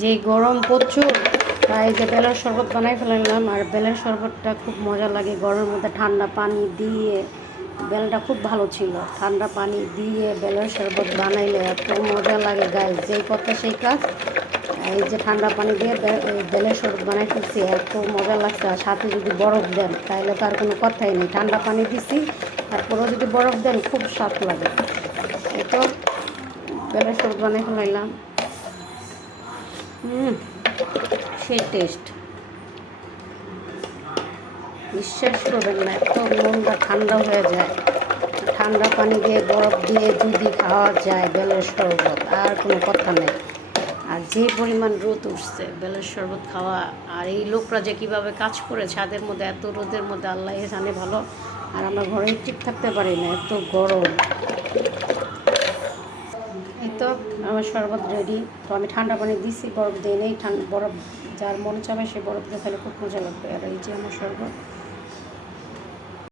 যে গরম প্রচুর, তাই যে বেলের শরবত বানাই ফেলাম। আর বেলের শরবতটা খুব মজা লাগে গরমের মধ্যে, ঠান্ডা পানি দিয়ে। বেলটা খুব ভালো ছিল, ঠান্ডা পানি দিয়ে বেলের শরবত বানাইলে এত মজা লাগে গাইস, যেই কথা সেই কাজ। এই যে ঠান্ডা পানি দিয়ে বেলের শরবত বানাই ফেলছি, এত মজা লাগছে। আর সাথে যদি বরফ দেন তাহলে তো আর কোনো কথাই নেই। ঠান্ডা পানি দিছি, তারপরেও যদি বরফ দেন খুব স্বাদ লাগে। এই তো বেলের শরবত বানাই ফেলাইলাম। সেই টেস্ট বিশ্বাস করবেন না, এত মনটা ঠান্ডা হয়ে যায়। ঠান্ডা পানি দিয়ে বরফ দিয়ে যদি খাওয়া যায় বেলের শরবত, আর কোনো কথা নেই। আর যে পরিমাণ রোদ উঠছে বেলের শরবত খাওয়া, আর এই লোকরা যে কীভাবে কাজ করে ছাদের মধ্যে, এত রোদের মধ্যে, আল্লাহ জানে ভালো। আর আমরা ঘরে ঠিক থাকতে পারি না, এত গরম। এই তো আমার শরবত রেডি। তো আমি ঠান্ডা পানি দিছি, বরফ দিয়ে নেই। বরফ যার মনে চাবে সে বরফ দিয়ে খেলে খুব মজা লাগবে। আর এই যে আমার শরবত।